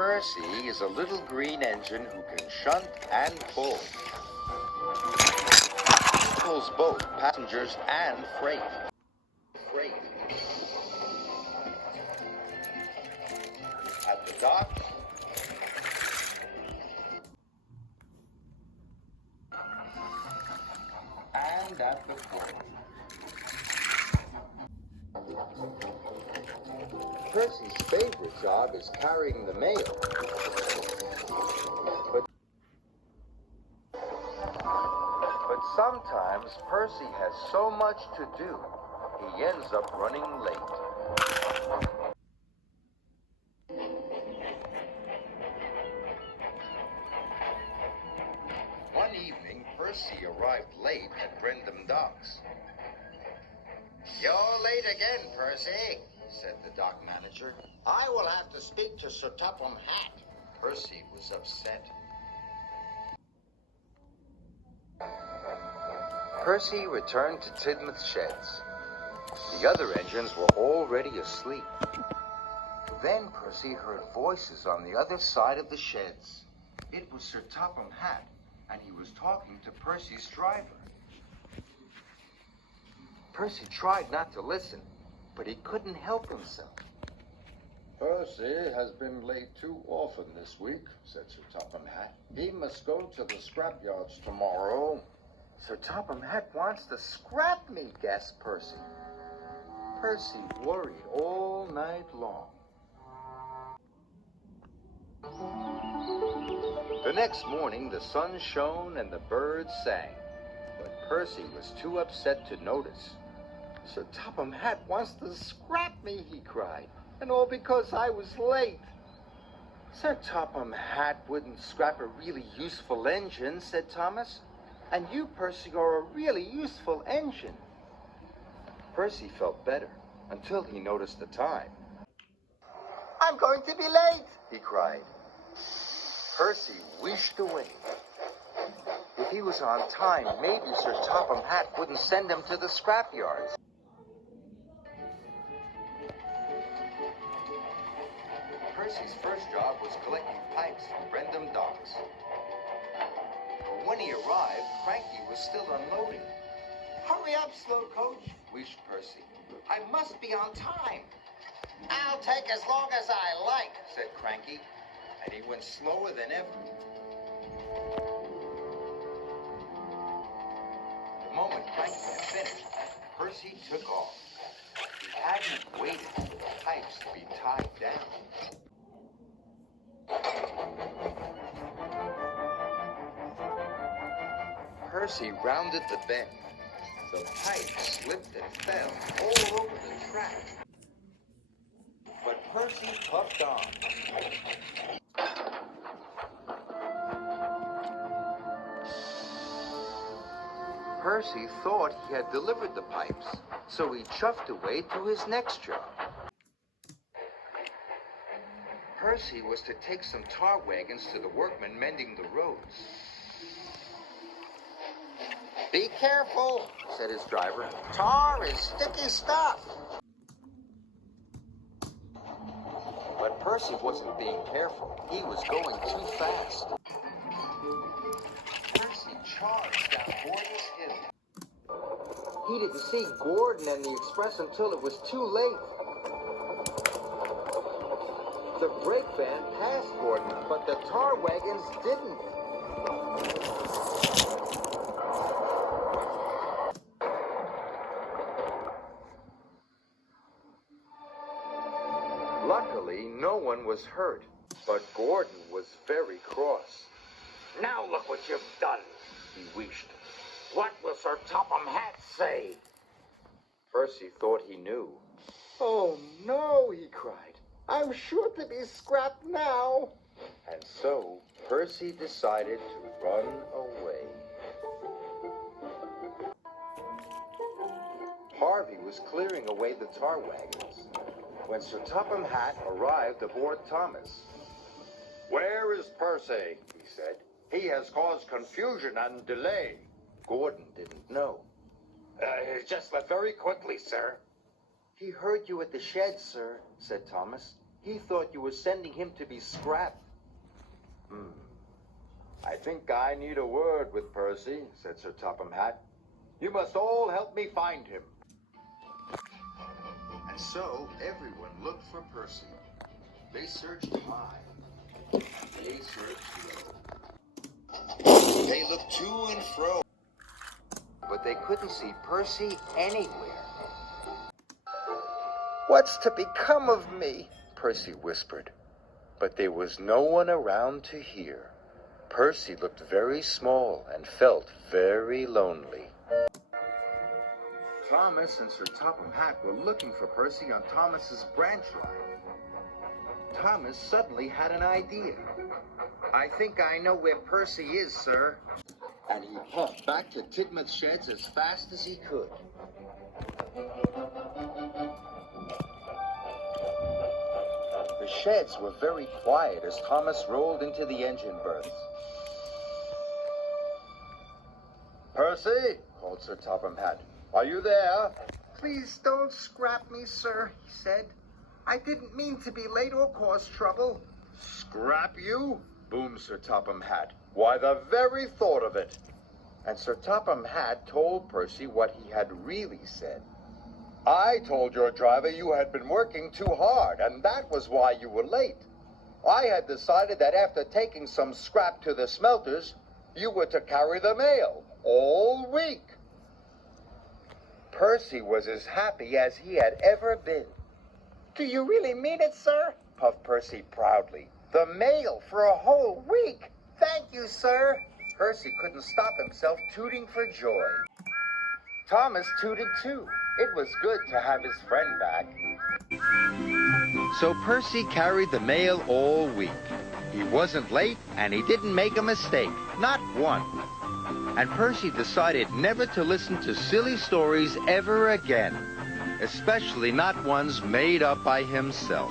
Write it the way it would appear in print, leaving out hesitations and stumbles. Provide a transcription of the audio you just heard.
Percy is a little green engine who can shunt and pull. He pulls both passengers and freight. At the dock, and at the port. Percy's favorite job is carrying the mail. But sometimes Percy has so much to do, he ends up running late. One evening, Percy arrived late at Brendam Docks. You're late again, Percy, said the dock manager. I will have to speak to Sir Topham Hatt. Percy was upset. Percy returned to Tidmouth Sheds. The other engines were already asleep. Then Percy heard voices on the other side of the sheds. It was Sir Topham Hatt, and he was talking to Percy's driver. Percy tried not to listen, but he couldn't help himself. Percy has been late too often this week, said Sir Topham Hatt. He must go to the scrapyards tomorrow. Sir Topham Hatt wants to scrap me, gasped Percy. Percy worried all night long. The next morning, the sun shone and the birds sang, but Percy was too upset to notice. Sir Topham Hatt wants to scrap me, he cried, and all because I was late. Sir Topham Hatt wouldn't scrap a really useful engine, said Thomas. And you, Percy, are a really useful engine. Percy felt better until he noticed the time. I'm going to be late, he cried. Percy wished away. If he was on time, maybe Sir Topham Hatt wouldn't send him to the scrapyards. Percy's first job was collecting pipes from Brendam Docks. But when he arrived, Cranky was still unloading. Hurry up, slow coach, wished Percy. I must be on time. I'll take as long as I like, said Cranky, and he went slower than ever. The moment Cranky had finished, Percy took off. He hadn't waited for the pipes to be tied down. Percy rounded the bend. The pipe slipped and fell all over the track. But Percy puffed on. Percy thought he had delivered the pipes, so he chuffed away to his next job. Percy was to take some tar wagons to the workmen mending the roads. Be careful, said his driver. Tar is sticky stuff. But Percy wasn't being careful. He was going too fast. Percy charged down Gordon's hill. He didn't see Gordon and the express until it was too late. The brake van passed Gordon, but the tar wagons didn't. Luckily, no one was hurt, but Gordon was very cross. Now look what you've done, he wished. What will Sir Topham Hatt say? Percy thought he knew. Oh no, he cried. I'm sure to be scrapped now. And so, Percy decided to run away. Harvey was clearing away the tar wagons when Sir Topham Hatt arrived aboard Thomas. Where is Percy? He said. He has caused confusion and delay. Gordon didn't know. Just left very quickly, sir. He heard you at the shed, sir, said Thomas. He thought you were sending him to be scrapped. I think I need a word with Percy, said Sir Topham Hatt. You must all help me find him. And so everyone looked for Percy. They searched high. They searched low. They looked to and fro. But they couldn't see Percy anywhere. What's to become of me? Percy whispered. But there was no one around to hear. Percy looked very small and felt very lonely. Thomas and Sir Topham Hatt were looking for Percy on Thomas's branch line. Thomas suddenly had an idea. I think I know where Percy is, sir. And he puffed back to Tidmouth Sheds as fast as he could. The sheds were very quiet as Thomas rolled into the engine berths. Percy, called Sir Topham Hatt. Are you there? Please don't scrap me, sir, he said. I didn't mean to be late or cause trouble. Scrap you? Boomed Sir Topham Hatt. Why, the very thought of it. And Sir Topham Hatt told Percy what he had really said. I told your driver you had been working too hard, and that was why you were late. I had decided that after taking some scrap to the smelters, you were to carry the mail all week. Percy was as happy as he had ever been. Do you really mean it, sir? Puffed Percy proudly. The mail for a whole week. Thank you, sir. Percy couldn't stop himself tooting for joy. Thomas tooted too. It was good to have his friend back. So Percy carried the mail all week. He wasn't late, and he didn't make a mistake. Not one. And Percy decided never to listen to silly stories ever again, especially not ones made up by himself.